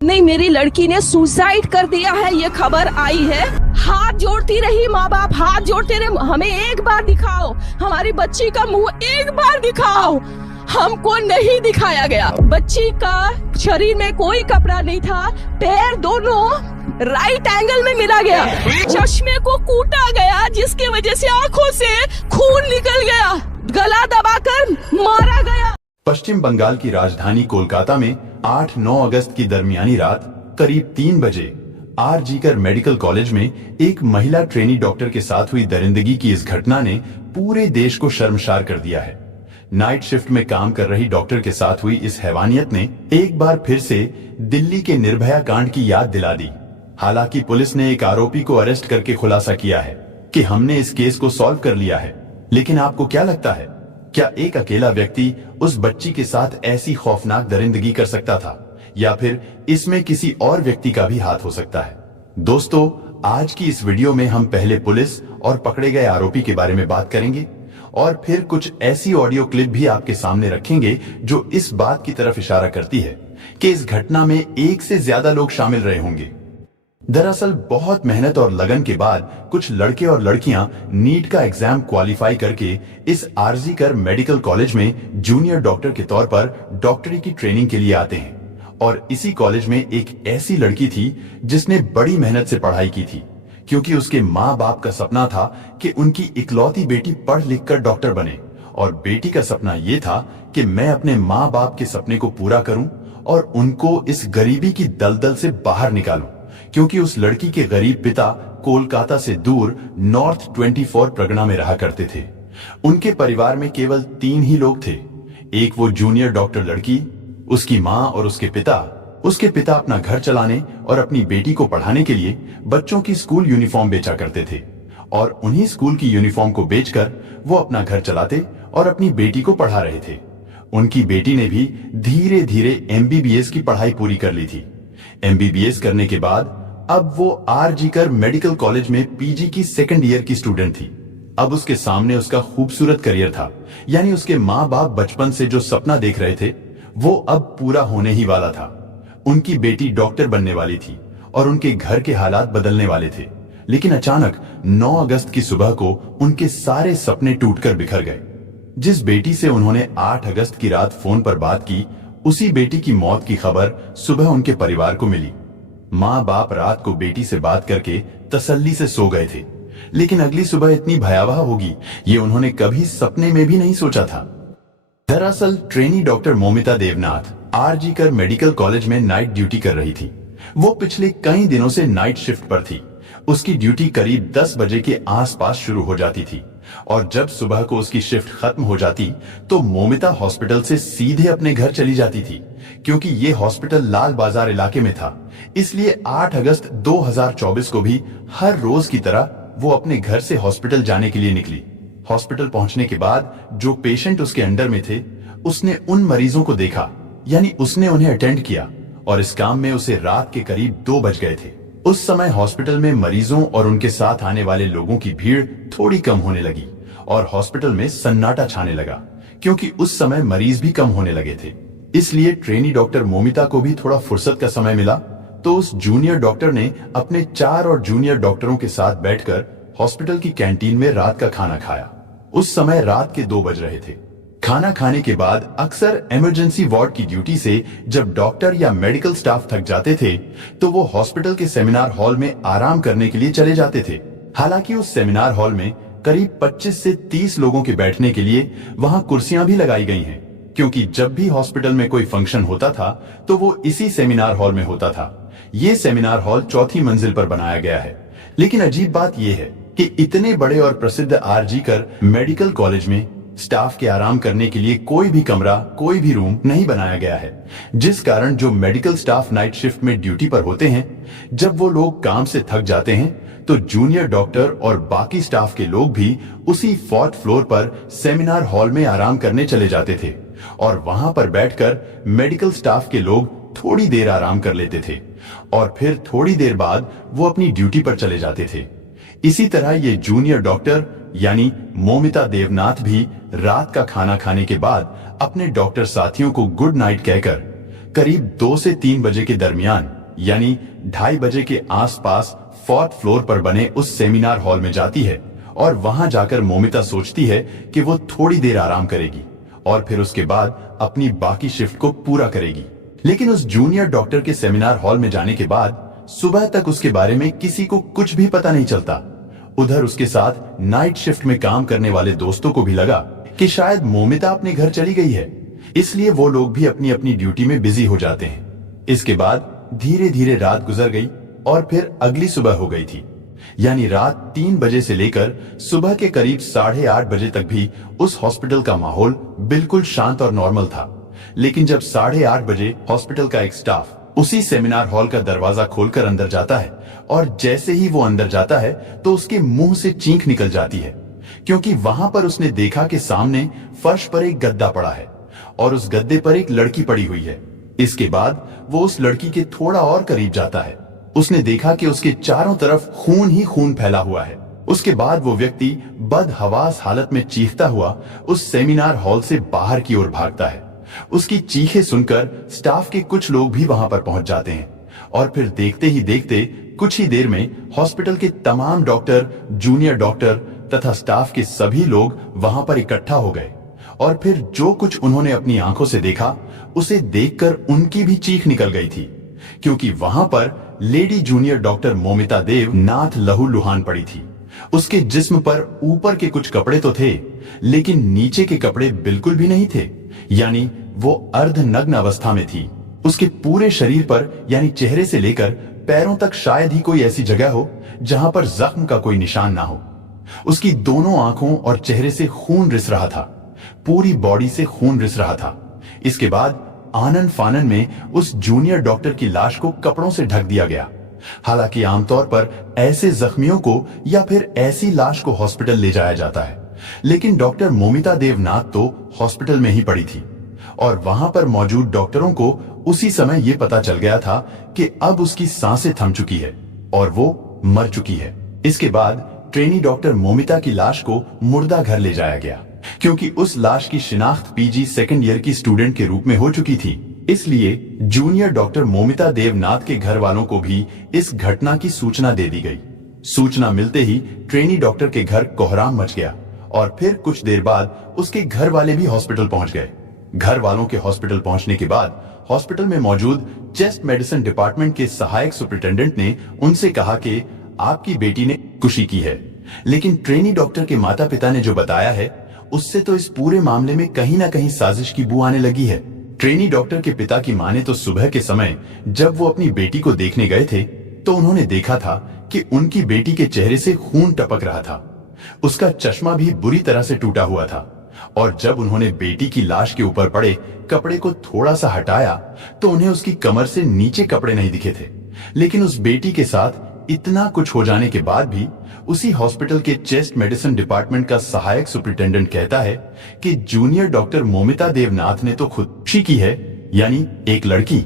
नहीं, मेरी लड़की ने सुसाइड कर दिया है, ये खबर आई है। हाथ जोड़ती रही माँ बाप, हाथ जोड़ते रहे, हमें एक बार दिखाओ, हमारी बच्ची का मुंह एक बार दिखाओ। हमको नहीं दिखाया गया। बच्ची का शरीर में कोई कपड़ा नहीं था, पैर दोनों राइट एंगल में मिला गया, चश्मे को कूटा गया जिसकी वजह से आंखों से खून निकल गया, गला दबाकर मारा गया। पश्चिम बंगाल की राजधानी कोलकाता में 8-9 अगस्त की दरमियानी रात करीब 3 बजे आरजीकर मेडिकल कॉलेज में एक महिला ट्रेनी डॉक्टर के साथ हुई दरिंदगी की इस घटना ने पूरे देश को शर्मसार कर दिया है। नाइट शिफ्ट में काम कर रही डॉक्टर के साथ हुई इस हैवानियत ने एक बार फिर से दिल्ली के निर्भया कांड की याद दिला दी। हालांकि पुलिस ने एक आरोपी को अरेस्ट करके खुलासा किया है कि हमने इस केस को सॉल्व कर लिया है। लेकिन आपको क्या लगता है, क्या एक अकेला व्यक्ति उस बच्ची के साथ ऐसी खौफनाक दरिंदगी कर सकता था, या फिर इसमें किसी और व्यक्ति का भी हाथ हो सकता है? दोस्तों, आज की इस वीडियो में हम पहले पुलिस और पकड़े गए आरोपी के बारे में बात करेंगे और फिर कुछ ऐसी ऑडियो क्लिप भी आपके सामने रखेंगे जो इस बात की तरफ इशारा करती है कि इस घटना में एक से ज्यादा लोग शामिल रहे होंगे। दरअसल बहुत मेहनत और लगन के बाद कुछ लड़के और लड़कियां नीट का एग्जाम क्वालिफाई करके इस आरजीकर मेडिकल कॉलेज में जूनियर डॉक्टर के तौर पर डॉक्टरी की ट्रेनिंग के लिए आते हैं। और इसी कॉलेज में एक ऐसी लड़की थी जिसने बड़ी मेहनत से पढ़ाई की थी, क्योंकि उसके माँ बाप का सपना था कि उनकी इकलौती बेटी पढ़ लिख कर डॉक्टर बने, और बेटी का सपना ये था कि मैं अपने माँ बाप के सपने को पूरा करूं और उनको इस गरीबी की दलदल से बाहर निकालूं, क्योंकि उस लड़की के गरीब पिता कोलकाता से दूर नॉर्थ 24 परगना में रहा करते थे। उनके परिवार में केवल 3 ही लोग थे, एक वो जूनियर डॉक्टर लड़की, उसकी माँ और उसके पिता। उसके पिता अपना घर चलाने और अपनी बेटी को पढ़ाने के लिए बच्चों की स्कूल यूनिफॉर्म बेचा करते थे, और उन्हीं स्कूल की यूनिफॉर्म को बेचकर वो अपना घर चलाते और अपनी बेटी को पढ़ा रहे थे। उनकी बेटी ने भी धीरे धीरे एमबीबीएस की पढ़ाई पूरी कर ली थी। एमबीबीएस करने के बाद अब वो आरजीकर मेडिकल कॉलेज में पीजी की 2nd ईयर की स्टूडेंट थी। अब उसके सामने उसका खूबसूरत करियर था, यानी उसके माँ बाप बचपन से जो सपना देख रहे थे वो अब पूरा होने ही वाला था। उनकी बेटी डॉक्टर बनने वाली थी और उनके घर के हालात बदलने वाले थे। लेकिन अचानक 9 अगस्त की सुबह को उनके सारे सपने टूटकर बिखर गए। जिस बेटी से उन्होंने 8 अगस्त की रात फोन पर बात की, उसी बेटी की मौत की खबर सुबह उनके परिवार को मिली। माँ बाप रात को बेटी से बात करके तसल्ली से सो गए थे, लेकिन अगली सुबह इतनी भयावह होगी ये उन्होंने कभी सपने में भी नहीं सोचा था। दरअसल trainee doctor Moumita Debnath RG Kar medical college में नाइट ड्यूटी कर रही थी। वो पिछले कई दिनों से नाइट शिफ्ट पर थी। उसकी ड्यूटी करीब 10 बजे के आसपास शुरू हो जाती थी, और जब सुबह को उसकी शिफ्ट खत्म हो जाती तो मोमिता हॉस्पिटल से सीधे अपने घर चली जाती थी, क्योंकि ये हॉस्पिटल लाल बाजार इलाके में था। इसलिए 8 अगस्त 2024 को भी हर रोज की तरह वो अपने घर से हॉस्पिटल जाने के लिए निकली। हॉस्पिटल पहुंचने के बाद जो पेशेंट उसके अंडर में थे, उसने उन मरीजों को देखा, यानी उसने उन्हें अटेंड किया, और इस काम में उसे रात के करीब 2 बज गए थे। उस समय हॉस्पिटल में मरीजों और उनके साथ आने वाले लोगों की भीड़ थोड़ी कम होने लगी और हॉस्पिटल में सन्नाटा छाने लगा, क्योंकि उस समय मरीज भी कम होने लगे थे। इसलिए ट्रेनी डॉक्टर मोमिता को भी थोड़ा फुर्सत का समय मिला, तो उस जूनियर डॉक्टर ने अपने 4 और जूनियर डॉक्टरों के साथ बैठकर हॉस्पिटल की कैंटीन में रात का खाना खाया। उस समय रात के 2 बज रहे थे। खाना खाने के बाद अक्सर इमरजेंसी वार्ड की ड्यूटी से जब डॉक्टर या मेडिकल स्टाफ थक जाते थे तो वो हॉस्पिटल के सेमिनार हॉल में आराम करने के लिए चले जाते थे। हालांकि उस सेमिनार हॉल में करीब 25 से 30 लोगों के बैठने के लिए वहां कुर्सियां भी लगाई गई हैं, क्योंकि जब भी हॉस्पिटल में कोई फंक्शन होता था तो वो इसी सेमिनार हॉल में होता था। ये सेमिनार हॉल 4थी मंजिल पर बनाया गया है। लेकिन अजीब बात यह है कि इतने बड़े और प्रसिद्ध आरजीकर मेडिकल कॉलेज में स्टाफ के आराम करने के लिए कोई भी कमरा, कोई भी रूम नहीं बनाया गया है, जिस कारण जो मेडिकल स्टाफ नाइट शिफ्ट में ड्यूटी पर होते हैं, जब वो लोग काम से थक जाते हैं तो जूनियर डॉक्टर और बाकी स्टाफ के लोग भी उसी 4th फ्लोर पर सेमिनार हॉल में आराम करने चले जाते थे, और वहां पर बैठकर मेडिकल स्टाफ के लोग थोड़ी देर आराम कर लेते थे और फिर थोड़ी देर बाद वो अपनी ड्यूटी पर चले जाते थे। इसी तरह ये जूनियर डॉक्टर यानी मोमिता देवनाथ भी रात का खाना खाने के बाद अपने डॉक्टर साथियों को गुड नाइट कहकर करीब 2 से 3 बजे के दरमियान यानी 2:30 बजे के आसपास 4th फ्लोर पर बने उस सेमिनार हॉल में जाती है और वहां जाकर मोमिता सोचती है कि वो थोड़ी देर आराम करेगी और फिर उसके बाद अपनी बाकी शिफ्ट को पूरा करेगी। लेकिन उस जूनियर डॉक्टर के सेमिनार हॉल में जाने के बाद सुबह तक उसके बारे में किसी को कुछ भी पता नहीं चलता। उधर उसके साथ नाइट शिफ्ट में काम करने वाले दोस्तों को भी लगा कि शायद मोमिता अपने घर चली गई है, इसलिए वो लोग भी अपनी अपनी ड्यूटी में बिजी हो जाते हैं। इसके बाद धीरे धीरे रात गुजर गई और फिर अगली सुबह हो गई थी, यानी रात 3 बजे से लेकर सुबह के करीब 8:30 बजे तक भी उस हॉस्पिटल का माहौल बिल्कुल शांत और नॉर्मल था। लेकिन जब 8:30 बजे हॉस्पिटल का एक स्टाफ उसी सेमिनार हॉल का दरवाजा खोलकर अंदर जाता है और जैसे ही वो अंदर जाता है तो उसके मुंह से चीख निकल जाती है, क्योंकि वहां पर उसने देखा कि सामने फर्श पर एक गद्दा पड़ा है और उस गद्दे पर एक लड़की पड़ी हुई है। इसके बाद वो उस लड़की के थोड़ा और करीब जाता है। उसने देखा कि उसके चारों तरफ खून ही खून फैला हुआ है। उसके बाद वो व्यक्ति बदहवास हालत में चीखता हुआ उस सेमिनार हॉल से बाहर की ओर भागता है। उसकी चीखें सुनकर स्टाफ के कुछ लोग भी वहां पर पहुंच जाते हैं और फिर देखते ही देखते कुछ ही देर में हॉस्पिटल के तमाम डॉक्टर, जूनियर डॉक्टर तथा स्टाफ के सभी लोग वहां पर इकट्ठा हो गए और फिर जो कुछ उन्होंने अपनी आंखों से देखा उसे देखकर उनकी भी चीख निकल गई थी, क्योंकि वहां पर लेडी जूनियर डॉक्टर मोमिता देव नाथ लहूलुहान पड़ी थी। उसके जिस्म पर ऊपर के कुछ कपड़े तो थे, लेकिन नीचे के कपड़े बिल्कुल भी नहीं थे, यानी वो अर्धनग्न अवस्था में थी। उसके पूरे शरीर पर यानी चेहरे से लेकर पैरों तक शायद ही कोई ऐसी जगह हो जहां पर जख्म का कोई निशान ना हो। उसकी दोनों आंखों और चेहरे से खून रिस रहा था, पूरी बॉडी से खून रिस रहा था। इसके बाद आनन फानन में उस जूनियर डॉक्टर की लाश को कपड़ों से ढक दिया गया। हालांकि आमतौर पर ऐसे जख्मियों को या फिर ऐसी लाश को हॉस्पिटल ले जाया जाता है, लेकिन डॉक्टर मोमिता देवनाथ तो हॉस्पिटल में ही पड़ी थी और वहां पर मौजूद डॉक्टरों को उसी समय यह पता चल गया था कि अब उसकी सांसें थम चुकी है और वो मर चुकी है। इसके बाद ट्रेनी डॉक्टर मोमिता की लाश को मुर्दा घर ले जाया गया, क्योंकि उस लाश की शिनाख्त पीजी सेकंड ईयर की स्टूडेंट के रूप में हो चुकी थी। इसलिए जूनियर डॉक्टर मोमिता देवनाथ के घर वालों को भी इस घटना की सूचना दे दी गई। सूचना मिलते ही ट्रेनी डॉक्टर के घर कोहराम मच गया और फिर कुछ देर बाद उसके घर वाले भी हॉस्पिटल पहुंच गए। घर वालों के हॉस्पिटल पहुंचने के बाद हॉस्पिटल में मौजूद चेस्ट मेडिसिन डिपार्टमेंट के सहायक सुपरिटेंडेंट ने उनसे कहा कि आपकी बेटी ने खुशी की है, लेकिन ट्रेनी डॉक्टर के माता पिता ने जो बताया है उससे तो इस पूरे मामले में कहीं ना कहीं साजिश की बू आने लगी है। ट्रेनी डॉक्टर के पिता की माने तो सुबह के समय जब वो अपनी बेटी को देखने गए थे तो उन्होंने देखा था कि उनकी बेटी के चेहरे से खून टपक रहा था। उसका चश्मा भी बुरी तरह से टूटा हुआ था और जब उन्होंने बेटी की लाश के ऊपर पड़े कपड़े को थोड़ा सा हटाया तो उन्हें उसकी कमर से नीचे कपड़े नहीं दिखे थे। लेकिन उस बेटी के साथ इतना कुछ हो जाने के बाद भी उसी हॉस्पिटल के चेस्ट मेडिसिन डिपार्टमेंट का सहायक सुपरिटेंडेंट कहता है कि जूनियर डॉक्टर मोमिता देवनाथ ने तो खुदकुशी की है, यानी एक लड़की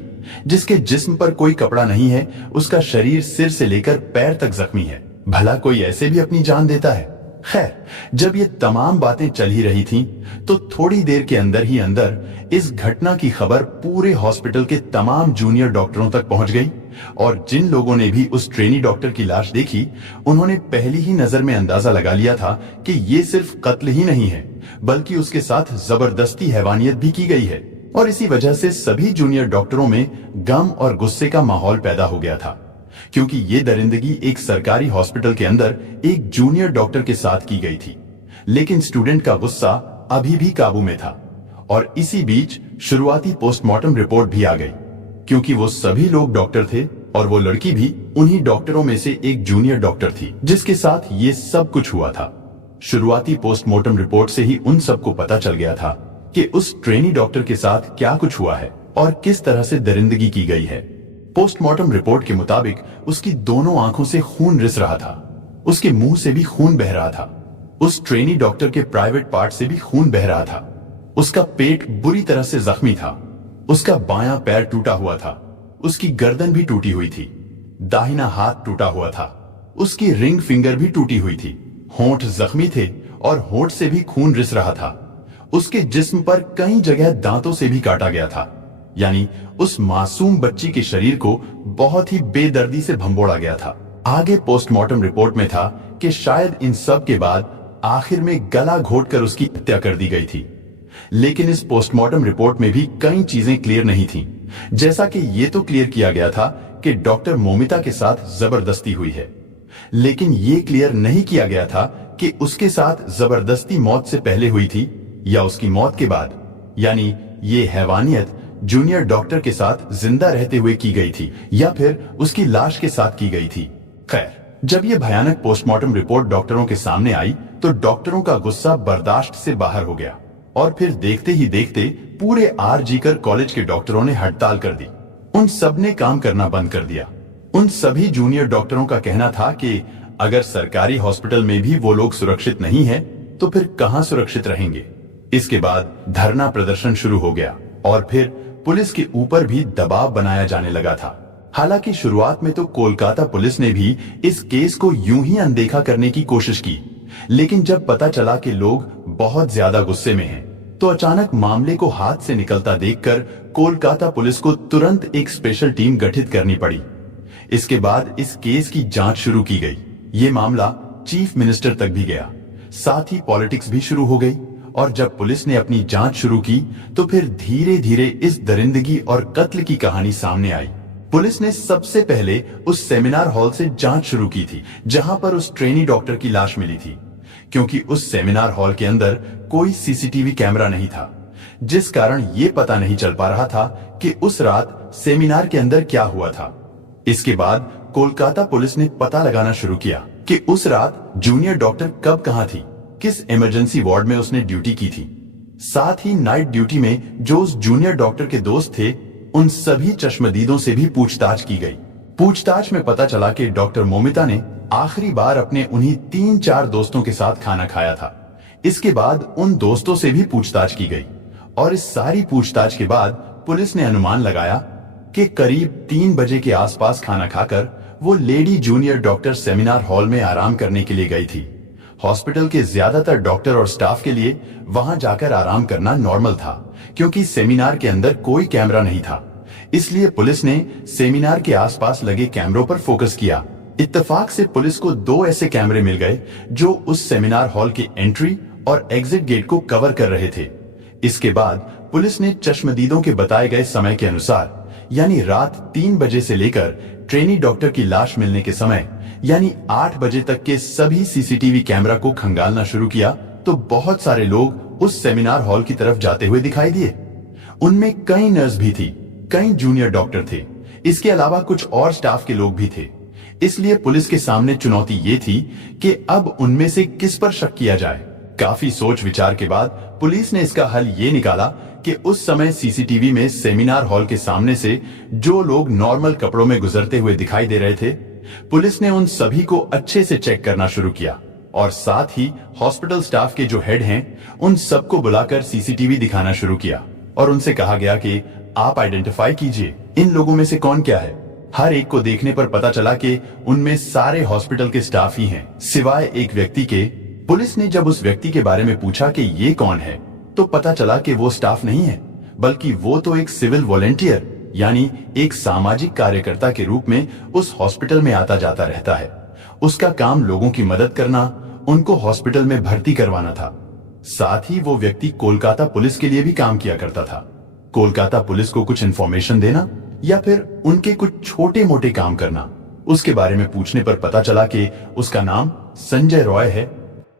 जिसके जिस्म पर कोई कपड़ा नहीं है, उसका शरीर सिर से लेकर पैर तक जख्मी है। भला कोई ऐसे भी अपनी जान देता है? खैर, जब ये तमाम बातें चल ही रही थीं, तो थोड़ी देर के अंदर ही अंदर इस घटना की खबर पूरे हॉस्पिटल के तमाम जूनियर डॉक्टरों तक पहुंच गई और जिन लोगों ने भी उस ट्रेनी डॉक्टर की लाश देखी उन्होंने पहली ही नजर में अंदाजा लगा लिया था कि ये सिर्फ कत्ल ही नहीं है, बल्कि उसके साथ जबरदस्ती हैवानियत भी की गई है। और इसी वजह से सभी जूनियर डॉक्टरों में गम और गुस्से का माहौल पैदा हो गया था, क्योंकि ये दरिंदगी एक सरकारी हॉस्पिटल के अंदर एक जूनियर डॉक्टर के साथ की गई थी। लेकिन स्टूडेंट का गुस्सा अभी भी काबू में था और इसी बीच शुरुआती पोस्टमार्टम रिपोर्ट भी आ गई, क्योंकि वो सभी लोग डॉक्टर थे और वो लड़की भी उन्हीं डॉक्टरों में से एक जूनियर डॉक्टर थी जिसके साथ ये सब कुछ हुआ था। शुरुआती पोस्टमार्टम रिपोर्ट से ही उन सबको पता चल गया था कि उस ट्रेनी डॉक्टर के साथ क्या कुछ हुआ है और किस तरह से दरिंदगी की गई है। पोस्टमार्टम रिपोर्ट के मुताबिक उसकी दोनों आंखों से खून रिस रहा था, उसके मुंह से भी खून बह रहा था, उस ट्रेनी डॉक्टर के प्राइवेट पार्ट से भी खून बह रहा था, उसका पेट बुरी तरह से जख्मी था, उसका बायां पैर टूटा हुआ था, उसकी गर्दन भी टूटी हुई थी, दाहिना हाथ टूटा हुआ था, उसकी रिंग फिंगर भी टूटी हुई थी, होंठ जख्मी थे और होंठ से भी खून रिस रहा था, उसके जिस्म पर कई जगह दांतों से भी काटा गया था, यानी उस मासूम बच्ची के शरीर को बहुत ही बेदर्दी से भंबोड़ा गया था। आगे पोस्टमार्टम रिपोर्ट में था कि शायद इन सब के बाद आखिर में गला घोटकर उसकी हत्या कर दी गई थी। लेकिन इस पोस्टमार्टम रिपोर्ट में भी कई चीजें क्लियर नहीं थीं। जैसा कि ये तो क्लियर किया गया था कि डॉक्टर मोमिता के साथ जबरदस्ती हुई है, लेकिन ये क्लियर नहीं किया गया था कि उसके साथ जबरदस्ती मौत से पहले हुई थी या उसकी मौत के बाद, यानी ये हैवानियत जूनियर डॉक्टर के साथ जिंदा रहते हुए की गई थी या फिर उसकी लाश के साथ की गई थी। खैर, जब ये भयानक पोस्टमार्टम रिपोर्ट डॉक्टरों के सामने आई तो डॉक्टरों का गुस्सा बर्दाश्त से बाहर हो गया और फिर देखते ही देखते पूरे आरजीकर कॉलेज के डॉक्टरों ने हड़ताल कर दी। उन सब ने काम करना बंद कर दिया। उन सभी जूनियर डॉक्टरों का कहना था कि अगर सरकारी हॉस्पिटल में भी वो लोग सुरक्षित नहीं है तो फिर कहां सुरक्षित रहेंगे। इसके बाद धरना प्रदर्शन शुरू हो गया और फिर पुलिस के ऊपर भी दबाव बनाया जाने लगा था। हालांकि शुरुआत में तो कोलकाता पुलिस ने भी इस केस को यूं ही अनदेखा करने की कोशिश की, लेकिन जब पता चला कि लोग बहुत ज्यादा गुस्से में हैं, तो अचानक मामले को हाथ से निकलता देखकर कोलकाता पुलिस को तुरंत एक स्पेशल टीम गठित करनी पड़ी। इसके बाद इस केस की जांच शुरू की गई। ये मामला चीफ मिनिस्टर तक भी गया, साथ ही पॉलिटिक्स भी शुरू हो गई। और जब पुलिस ने अपनी जांच शुरू की तो फिर धीरे धीरे इस दरिंदगी और कत्ल की कहानी सामने आई। पुलिस ने सबसे पहले उस सेमिनार हॉल से जांच शुरू की थी जहां पर उस ट्रेनी डॉक्टर की लाश मिली थी, क्योंकि उस सेमिनार हॉल के अंदर कोई सीसीटीवी कैमरा नहीं था, जिस कारण ये पता नहीं चल पा रहा था कि उस रात सेमिनार के अंदर क्या हुआ था। इसके बाद कोलकाता पुलिस ने पता लगाना शुरू किया कि उस रात जूनियर डॉक्टर कब कहां थी, किस इमरजेंसी वार्ड में उसने ड्यूटी की थी। साथ ही नाइट ड्यूटी में जो उस जूनियर डॉक्टर के दोस्त थे उन सभी चश्मदीदों से भी पूछताछ की गई। पूछताछ में पता चला कि डॉक्टर मोमिता ने आखिरी बार अपने उन्हीं 3-4 दोस्तों के साथ खाना खाया था। इसके बाद उन दोस्तों से भी पूछताछ की गई और इस सारी पूछताछ के बाद पुलिस ने अनुमान लगाया कि करीब 3 बजे के आसपास खाना खाकर वो lady junior doctor seminar hall में आराम करने के लिए गई थी। हॉस्पिटल के ज्यादातर डॉक्टर और स्टाफ के लिए वहां जाकर आराम करना नॉर्मल था, क्योंकि सेमिनार के अंदर कोई कैमरा नहीं था। इसलिए पुलिस ने सेमिनार के आसपास लगे कैमरों पर फोकस किया। इत्तेफाक से पुलिस को 2 ऐसे कैमरे मिल गए जो उस सेमिनार हॉल के एंट्री और एग्जिट गेट को कवर कर रहे थे। इसके बाद पुलिस ने चश्मदीदों के बताए गए समय के अनुसार, यानी रात 3 बजे से लेकर ट्रेनी डॉक्टर की लाश मिलने के समय यानी 8 बजे तक के सभी सीसीटीवी कैमरा को खंगालना शुरू किया तो बहुत सारे लोग उस सेमिनार हॉल की तरफ जाते हुए दिखाई दिए। उनमें कई नर्स भी थी, कई जूनियर डॉक्टर थे, इसके अलावा कुछ और स्टाफ के लोग भी थे। इसलिए पुलिस के सामने चुनौती ये थी कि अब उनमें से किस पर शक किया जाए। काफी सोच विचार के बाद पुलिस ने इसका हल ये निकाला कि उस समय सीसीटीवी में सेमिनार हॉल के सामने से जो लोग नॉर्मल कपड़ों में गुजरते हुए दिखाई दे रहे थे, पुलिस ने उन सभी को अच्छे से चेक करना शुरू किया और साथ ही हॉस्पिटल स्टाफ के जो हेड हैं उन सबको बुलाकर सीसीटीवी दिखाना शुरू किया और उनसे कहा गया कि आप आइडेंटिफाई कीजिए इन लोगों में से कौन क्या है। हर एक को देखने पर पता चला कि उनमें सारे हॉस्पिटल के स्टाफ ही हैं, सिवाय एक व्यक्ति के। पुलिस ने जब उस व्यक्ति के बारे में पूछा कि ये कौन है, तो पता चला कि वो स्टाफ नहीं है, बल्कि वो तो एक सिविल वॉलेंटियर यानी एक सामाजिक कार्यकर्ता के रूप में उस हॉस्पिटल में आता जाता रहता है। उसका काम लोगों की मदद करना, उनको हॉस्पिटल में भर्ती करवाना था। साथ ही वो व्यक्ति कोलकाता पुलिस के लिए भी काम किया करता था। कोलकाता पुलिस को कुछ इन्फॉर्मेशन देना या फिर उनके कुछ छोटे मोटे काम करना, उसके बारे में पूछने पर पता चला कि उसका नाम संजय रॉय है।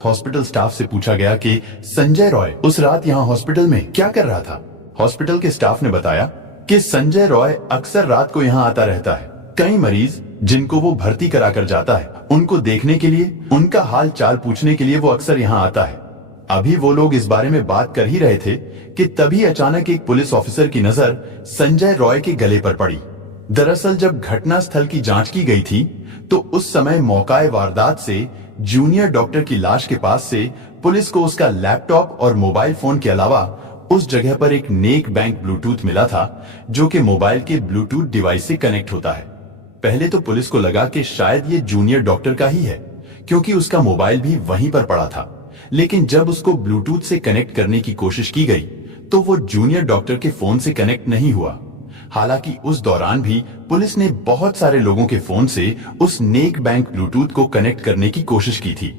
हॉस्पिटल स्टाफ से पूछा गया कि संजय रॉय उस रात यहाँ हॉस्पिटल में क्या कर रहा था। हॉस्पिटल के स्टाफ ने बताया कि संजय रॉय अक्सर रात को यहाँ आता रहता है। कई मरीज जिनको वो भर्ती कराकर जाता है, उनको देखने के लिए, उनका हाल चाल पूछने के लिए वो अक्सर यहाँ आता है। अभी वो लोग इस बारे में बात कर ही रहे थे कि तभी अचानक एक पुलिस ऑफिसर की नजर संजय रॉय के गले पर पड़ी। दरअसल जब घटना स्थल की जांच की गई थी तो उस समय मौकाए वारदात से जूनियर डॉक्टर की लाश के पास से पुलिस को उसका लैपटॉप और मोबाइल फोन के अलावा उस जगह पर एक नेक बैंक ब्लूटूथ मिला था जो कि मोबाइल के ब्लूटूथ डिवाइस से कनेक्ट होता है। पहले तो पुलिस को लगा कि शायद ये जूनियर डॉक्टर का ही है, क्योंकि उसका मोबाइल भी वहीं पर पड़ा था। लेकिन जब उसको ब्लूटूथ से कनेक्ट करने की कोशिश की गई तो वो जूनियर डॉक्टर के फोन से कनेक्ट नहीं हुआ। हालांकि उस दौरान भी पुलिस ने बहुत सारे लोगों के फोन से उस नेक बैंक ब्लूटूथ को कनेक्ट करने की कोशिश की थी,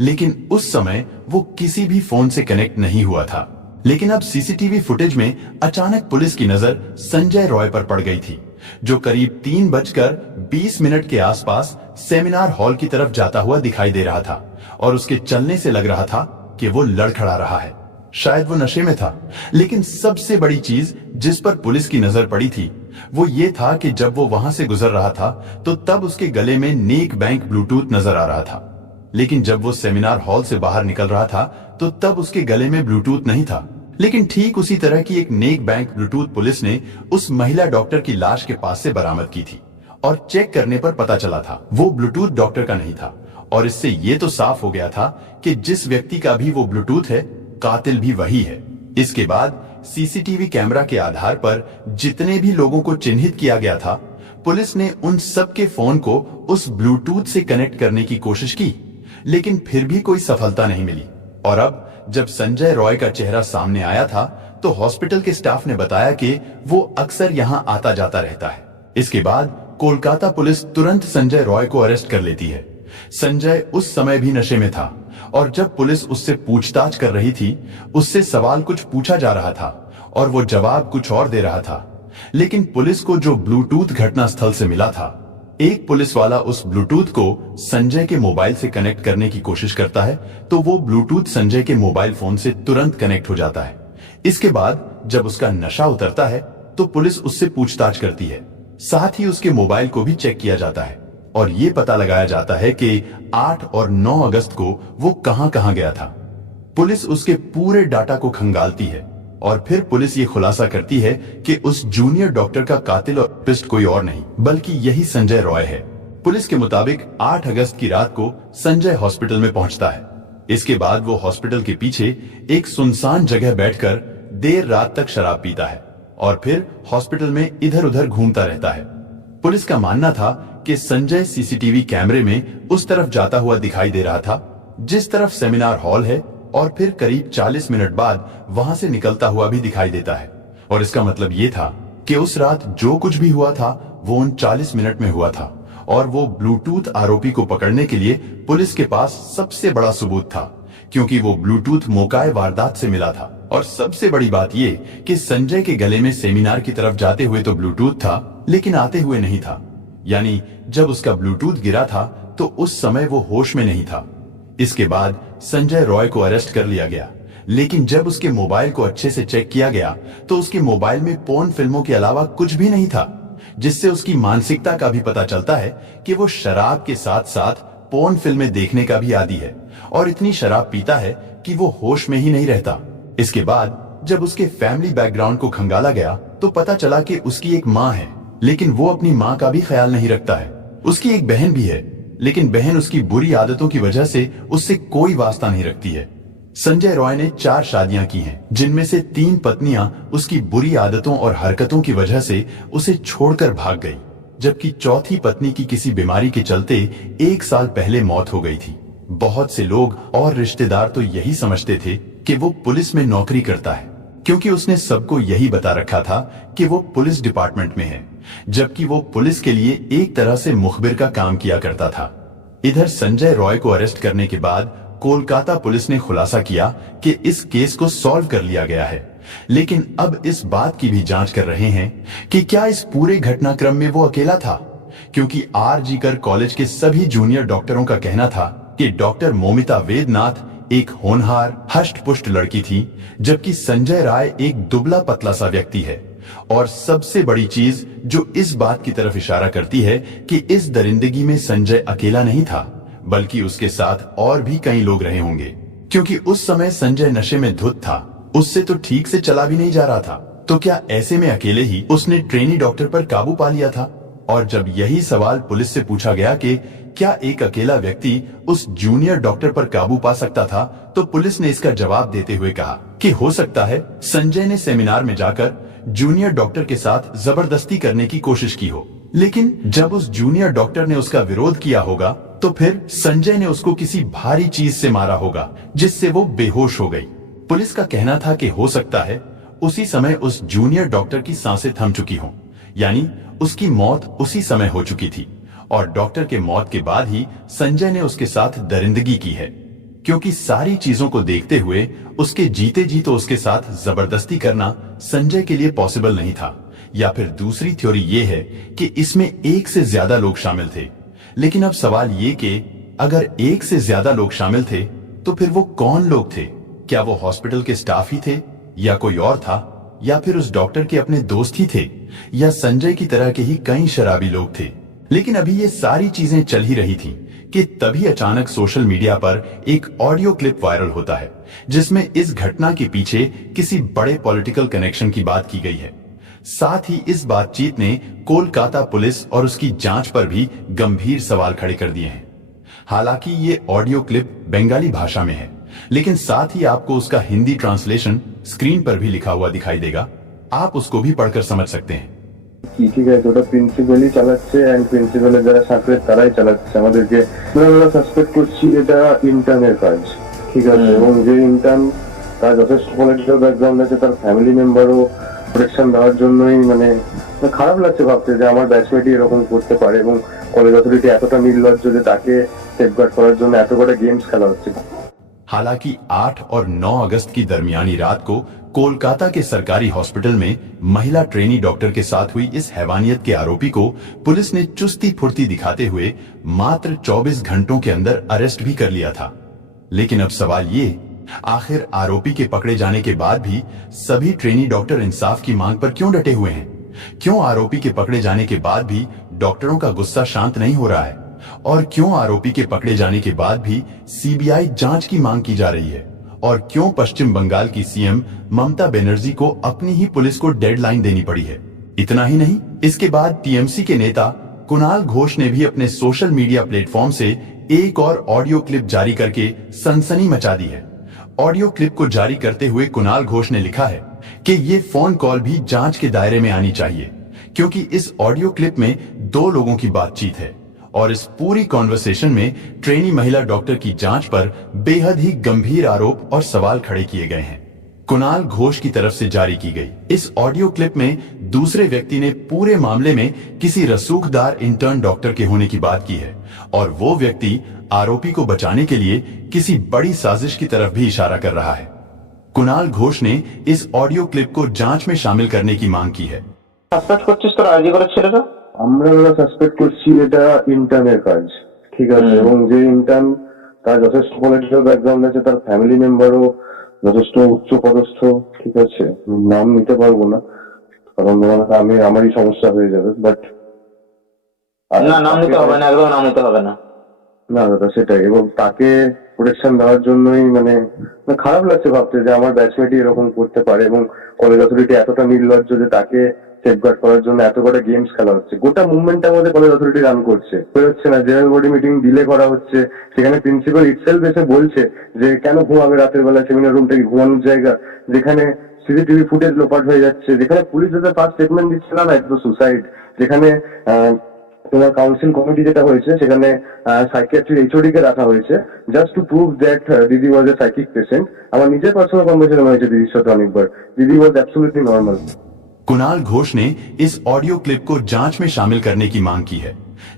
लेकिन उस समय वो किसी भी फोन से कनेक्ट नहीं हुआ था। लेकिन अब सीसीटीवी फुटेज में अचानक पुलिस की नजर संजय रॉय पर पड़ गई थी, जो करीब 3:20 के आसपास सेमिनार हॉल की तरफ जाता हुआ दिखाई दे रहा था और उसके चलने से लग रहा था कि वो लड़खड़ा रहा है। शायद वो नशे में था, लेकिन सबसे बड़ी चीज जिस पर पुलिस की नजर पड़ी थी वो ये था कि जब वो वहां से गुजर रहा था तो तब उसके गले में नेक बैंक ब्लूटूथ नजर आ रहा था, लेकिन जब वो सेमिनार हॉल से बाहर निकल रहा था तो तब उसके गले में ब्लूटूथ नहीं था। लेकिन ठीक उसी तरह की एक नेक बैंक ब्लूटूथ पुलिस ने उस महिला डॉक्टर की लाश के पास से बरामद की थी और चेक करने पर पता चला था वो ब्लूटूथ डॉक्टर का नहीं था, और इससे ये तो साफ हो गया था कि जिस व्यक्ति का भी वो ब्लूटूथ है कातिल भी वही है। इसके बाद सीसीटीवी कैमरा के आधार पर जितने भी लोगों को चिन्हित किया गया था, पुलिस ने उन सब के फोन को उस ब्लूटूथ से कनेक्ट करने की कोशिश की, लेकिन फिर भी कोई सफलता नहीं मिली। और अब जब संजय रॉय का चेहरा सामने आया था तो हॉस्पिटल के स्टाफ ने बताया कि वो अक्सर यहाँ आता जाता रहता है। इसके बाद कोलकाता पुलिस तुरंत संजय रॉय को अरेस्ट कर लेती है। संजय उस समय भी नशे में था और जब पुलिस उससे पूछताछ कर रही थी, उससे सवाल कुछ पूछा जा रहा था और वो जवाब कुछ और दे रहा था। लेकिन पुलिस को जो ब्लूटूथ घटनास्थल से मिला था, एक पुलिस वाला उस ब्लूटूथ को संजय के मोबाइल से कनेक्ट करने की कोशिश करता है तो वो ब्लूटूथ संजय के मोबाइल फोन से तुरंत कनेक्ट हो जाता है। इसके बाद जब उसका नशा उतरता है तो पुलिस उससे पूछताछ करती है, साथ ही उसके मोबाइल को भी चेक किया जाता है और ये पता लगाया जाता है कि 8 और 9 अगस्त को वो कहां गया था। पुलिस उसके पूरे डाटा को खंगालती है और फिर पुलिस ये खुलासा करती है कि उस जूनियर डॉक्टर का कातिल और रेपिस्ट कोई और नहीं बल्कि यही संजय रॉय है। पुलिस के मुताबिक 8 अगस्त की रात को संजय हॉस्पिटल में पहुंचता है। इसके बाद वो हॉस्पिटल के पीछे एक सुनसान जगह बैठकर देर रात तक शराब पीता है और फिर हॉस्पिटल में इधर उधर घूमता रहता है। पुलिस का मानना था कि संजय सीसीटीवी कैमरे में उस तरफ जाता हुआ दिखाई दे रहा था जिस तरफ सेमिनार हॉल है और फिर करीब 40 मिनट बाद वहां से निकलता हुआ भी दिखाई देता है। और इसका मतलब ये था कि उस रात जो कुछ भी हुआ था वो उन 40 मिनट में हुआ था और वो ब्लूटूथ आरोपी को पकड़ने के लिए पुलिस के पास सबसे बड़ा सबूत था, क्योंकि वो ब्लूटूथ मौकाए वारदात से मिला था। और सबसे बड़ी बात ये कि संजय के गले में सेमिनार की तरफ जाते हुए तो ब्लूटूथ था, लेकिन आते हुए नहीं था। यानी जब उसका ब्लूटूथ गिरा था तो उस समय वो होश में नहीं था। इसके बाद संजय रॉय को अरेस्ट कर लिया गया, लेकिन जब उसके मोबाइल को अच्छे से चेक किया गया तो उसके मोबाइल में पोर्न फिल्मों के अलावा कुछ भी नहीं था, जिससे उसकी मानसिकता का भी पता चलता है कि वो शराब के साथ साथ पोर्न फिल्में देखने का भी आदी है और इतनी शराब पीता है कि वो होश में ही नहीं रहता। इसके बाद जब उसके फैमिली बैकग्राउंड को खंगाला गया तो पता चला कि उसकी एक माँ है, लेकिन वो अपनी माँ का भी ख्याल नहीं रखता है। उसकी एक बहन भी है, लेकिन बहन उसकी बुरी आदतों की वजह से उससे कोई वास्ता नहीं रखती है। संजय रॉय ने 4 शादियां की हैं, जिनमें से 3 पत्नियां उसकी बुरी आदतों और हरकतों की वजह से उसे छोड़कर भाग गई, जबकि चौथी पत्नी की किसी बीमारी के चलते 1 साल पहले मौत हो गई थी। बहुत से लोग और रिश्तेदार तो यही समझते थे कि वो पुलिस में नौकरी करता है, क्योंकि उसने सबको यही बता रखा था कि वो पुलिस डिपार्टमेंट में है, जबकि वो पुलिस के लिए एक तरह से मुखबिर का काम किया करता था। इधर संजय रॉय को अरेस्ट करने के बाद कोलकाता पुलिस ने खुलासा किया कि इस केस को सॉल्व कर लिया गया है, लेकिन अब इस बात की भी जांच कर रहे हैं कि क्या इस पूरे घटनाक्रम में वो अकेला था, क्योंकि आर.जी.कर कॉलेज के सभी जूनियर डॉक्टरों का कहना था कि डॉक्टर मोमिता वेदनाथ एक होनहार हष्ट-पुष्ट लड़की थी, जबकि संजय राय एक दुबला पतला सा व्यक्ति है। और सबसे बड़ी चीज जो इस बात की तरफ इशारा करती है कि इस दरिंदगी में संजय अकेला नहीं था, बल्कि उसके साथ और भी कई लोग रहे होंगे, क्योंकि उस समय संजय नशे में धुत था, उससे तो ठीक से चला भी नहीं जा रहा था। तो क्या ऐसे में अकेले ही उसने ट्रेनी डॉक्टर पर काबू पा लिया था? और जब यही सवाल पुलिस से पूछा गया कि क्या एक अकेला व्यक्ति उस जूनियर डॉक्टर पर काबू पा सकता था, तो पुलिस ने इसका जवाब देते हुए कहा कि हो सकता है संजय ने सेमिनार में जाकर जूनियर डॉक्टर के साथ जबरदस्ती करने की कोशिश की हो, लेकिन जब उस जूनियर डॉक्टर ने उसका विरोध किया होगा तो फिर संजय ने उसको किसी भारी चीज से मारा होगा, जिससे वो बेहोश हो गई। पुलिस का कहना था कि हो सकता है उसी समय उस जूनियर डॉक्टर की सांसें थम चुकी हों, यानी उसकी मौत उसी समय हो चुकी थी और डॉक्टर के मौत के बाद ही संजय ने उसके साथ दरिंदगी की है, क्योंकि सारी चीजों को देखते हुए उसके जीते जी तो उसके साथ जबरदस्ती करना संजय के लिए पॉसिबल नहीं था। या फिर दूसरी थ्योरी ये है कि इसमें एक से ज्यादा लोग शामिल थे। लेकिन अब सवाल ये कि अगर एक से ज्यादा लोग शामिल थे तो फिर वो कौन लोग थे? क्या वो हॉस्पिटल के स्टाफ ही थे या कोई और था, या फिर उस डॉक्टर के अपने दोस्त ही थे, या संजय की तरह के ही कई शराबी लोग थे? लेकिन अभी ये सारी चीजें चल ही रही थीं कि तभी अचानक सोशल मीडिया पर एक ऑडियो क्लिप वायरल होता है जिसमें इस घटना के पीछे किसी बड़े पॉलिटिकल कनेक्शन की बात की गई है। साथ ही इस बातचीत ने कोलकाता पुलिस और उसकी जांच पर भी गंभीर सवाल खड़े कर दिए हैं। हालांकि ये ऑडियो क्लिप बंगाली भाषा में है, लेकिन साथ ही आपको उसका हिंदी ट्रांसलेशन स्क्रीन पर भी लिखा हुआ दिखाई देगा। आप उसको भी पढ़कर समझ सकते हैं। ঠিক আছে, ওটা প্রিন্সিপালই চালাচ্ছে এন্ড প্রিন্সিপালের যারা সাকরেত তারাই চালাচ্ছে আমাদেরকে। আমরা সাসপেক্ট করছি এটা ইন্টার্নের কাজ, ঠিক আছে, এবং যে ইন্টার্ন তার যথেষ্ট পলিটিক্যাল ব্যাকগ্রাউন্ড আছে, তার ফ্যামিলি মেম্বারও প্রোটেকশন দেওয়ার জন্যই মানে খারাপ লাগছে ভাবতে যে আমার ব্যাচমেটই এরকম করতে পারে এবং কলেজ অথরিটি এতটা নির্লজ্জ যে তাকে সেফগার্ড করার জন্য এত কটা গেমস খেলা হচ্ছে। हालांकि 8 और 9 अगस्त की दरमियानी रात को कोलकाता के सरकारी हॉस्पिटल में महिला ट्रेनी डॉक्टर के साथ हुई इस हैवानियत के आरोपी को पुलिस ने चुस्ती फुर्ती दिखाते हुए मात्र 24 घंटों के अंदर अरेस्ट भी कर लिया था। लेकिन अब सवाल ये, आखिर आरोपी के पकड़े जाने के बाद भी सभी ट्रेनी डॉक्टर इंसाफ की मांग पर क्यों डटे हुए हैं? क्यों आरोपी के पकड़े जाने के बाद भी डॉक्टरों का गुस्सा शांत नहीं हो रहा है? और क्यों आरोपी के पकड़े जाने के बाद भी सीबीआई जांच की मांग की जा रही है? और क्यों पश्चिम बंगाल की सीएम ममता बनर्जी को अपनी ही पुलिस को डेडलाइन देनी पड़ी है? इतना ही नहीं, इसके बाद टीएमसी के नेता कुणाल घोष ने भी अपने सोशल मीडिया प्लेटफॉर्म से एक और ऑडियो क्लिप जारी करके सनसनी मचा दी है। ऑडियो क्लिप को जारी करते हुए कुणाल घोष ने लिखा है कि ये फोन कॉल भी जांच के दायरे में आनी चाहिए, क्योंकि इस ऑडियो क्लिप में 2 लोगों की बातचीत है और इस पूरी कॉन्वर्सेशन में ट्रेनी महिला डॉक्टर की जांच पर बेहद ही गंभीर आरोप और सवाल खड़े किए गए हैं। कुणाल घोष की तरफ से जारी की गई इस ऑडियो क्लिप में दूसरे व्यक्ति ने पूरे मामले में किसी रसूखदार इंटर्न डॉक्टर के होने की बात की है और वो व्यक्ति आरोपी को बचाने के लिए किसी बड़ी साजिश की तरफ भी इशारा कर रहा है। कुणाल घोष ने इस ऑडियो क्लिप को जांच में शामिल करने की मांग की है। আমরা সাসপেক্ট করছি এটা ইন্টার্নের কাজ, ঠিক আছে, এবং যে ইন্টার্ন তার যথেষ্ট পলিটিক্যাল ব্যাকগ্রাউন্ড আছে, তার ফ্যামিলি মেম্বারও যথেষ্ট উচ্চ পদস্থ, ঠিক আছে, নাম নিতে পারবো না কারণ আমি আমারই সমস্যা হয়ে যাবে, বাট না নাম নিতে হবে না, একদম নাম নিতে হবে না। না দাদা সেটাই, এবং তাকে প্রোটেকশন দেওয়ার জন্যই মানে খারাপ লাগছে ভাবতে যে আমার ব্যাচমেটই এরকম করতে পারে এবং কলেজ অথরিটি এতটা নির্লজ্জ যে তাকে সেফগার্ড করার জন্য এত কটা গেমস খেলা হচ্ছে। গোটা মুভমেন্টটা আমাদের কলেজ অথরিটি রান করছে, হচ্ছে না, জেনারেল বডি মিটিং ডিলে করা হচ্ছে, সেখানে প্রিন্সিপাল ইটসেলফ এসে বলছে যে কেন ঘুমাবে রাতের বেলা, সেমিনার রুমটা কি ঘুমানোর জায়গা, যেখানে সিসিটিভি ফুটেজ লোপাট হয়ে যাচ্ছে, যেখানে পুলিশ যাদের ফার্স্ট স্টেটমেন্ট দিচ্ছে না এটা তো সুসাইড, যেখানে তোমার কাউন্সিল কমিটি যেটা হয়েছে সেখানে সাইকিয়াট্রিক এইচওডি কে রাখা হয়েছে জাস্ট টু প্রুভ দ্যাট দিদি ওয়াজ এ সাইকিক পেশেন্ট। আমার নিজের পার্সোনাল কনভারসেশন হয়েছে দিদির সাথে অনেকবার, দিদি ওয়াজ অ্যাবসলিউটলি নর্মাল। कुणाल घोष ने इस ऑडियो क्लिप को जांच में शामिल करने की मांग की है,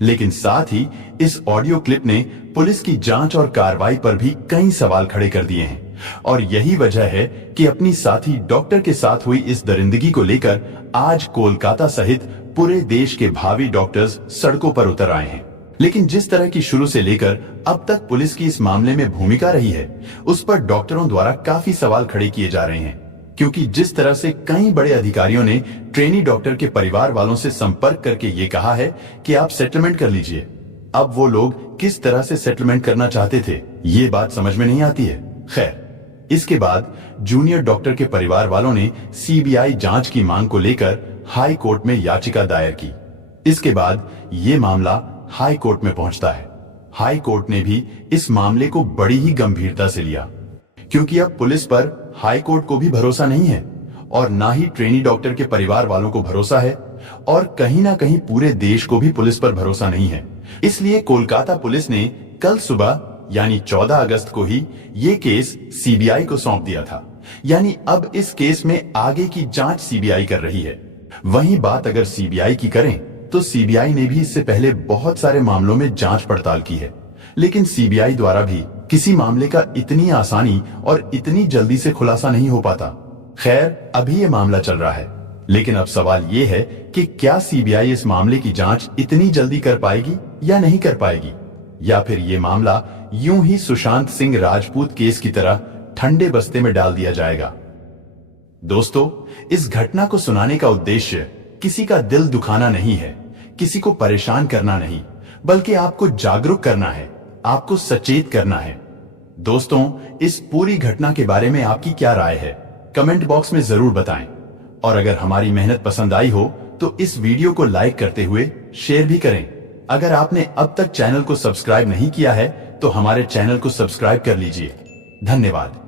लेकिन साथ ही इस ऑडियो क्लिप ने पुलिस की जांच और कार्रवाई पर भी कई सवाल खड़े कर दिए हैं और यही वजह है कि अपनी साथी डॉक्टर के साथ हुई इस दरिंदगी को लेकर आज कोलकाता सहित पूरे देश के भावी डॉक्टर्स सड़कों पर उतर आए हैं। लेकिन जिस तरह की शुरू से लेकर अब तक पुलिस की इस मामले में भूमिका रही है, उस पर डॉक्टरों द्वारा काफी सवाल खड़े किए जा रहे हैं, क्योंकि जिस तरह से कई बड़े अधिकारियों ने ट्रेनी डॉक्टर के परिवार वालों से संपर्क करके ये कहा है कि आप सेटलमेंट कर लीजिए, अब वो लोग किस तरह से सेटलमेंट करना चाहते थे ये बात समझ में नहीं आती है। खैर, इसके बाद जूनियर डॉक्टर के परिवार वालों ने सीबीआई जांच की मांग को लेकर हाई कोर्ट में याचिका दायर की। इसके बाद ये मामला हाई कोर्ट में पहुंचता है। हाई कोर्ट ने भी इस मामले को बड़ी ही गंभीरता से लिया, क्योंकि अब पुलिस पर हाई कोर्ट को भी भरोसा नहीं है और ना ही ट्रेनी डॉक्टर के परिवार वालों को भरोसा है और कहीं ना कहीं पूरे देश को भी पुलिस पर भरोसा नहीं है। इसलिए कोलकाता पुलिस ने कल सुबह यानी 14 अगस्त को ही ये केस सीबीआई को सौंप दिया था। यानी अब इस केस में आगे की जांच सीबीआई कर रही है। वहीं बात अगर सीबीआई की करें तो सीबीआई ने भी इससे पहले बहुत सारे मामलों में जांच पड़ताल की है, लेकिन सीबीआई द्वारा भी किसी मामले का इतनी आसानी और इतनी जल्दी से खुलासा नहीं हो पाता। खैर, अभी ये मामला चल रहा है, लेकिन अब सवाल ये है कि क्या सीबीआई इस मामले की जांच इतनी जल्दी कर पाएगी या नहीं कर पाएगी, या फिर ये मामला यूं ही सुशांत सिंह राजपूत केस की तरह ठंडे बस्ते में डाल दिया जाएगा। दोस्तों, इस घटना को सुनाने का उद्देश्य किसी का दिल दुखाना नहीं है, किसी को परेशान करना नहीं, बल्कि आपको जागरूक करना है, आपको सचेत करना है। दोस्तों, इस पूरी घटना के बारे में आपकी क्या राय है, कमेंट बॉक्स में जरूर बताएं। और अगर हमारी मेहनत पसंद आई हो तो इस वीडियो को लाइक करते हुए शेयर भी करें। अगर आपने अब तक चैनल को सब्सक्राइब नहीं किया है तो हमारे चैनल को सब्सक्राइब कर लीजिए। धन्यवाद।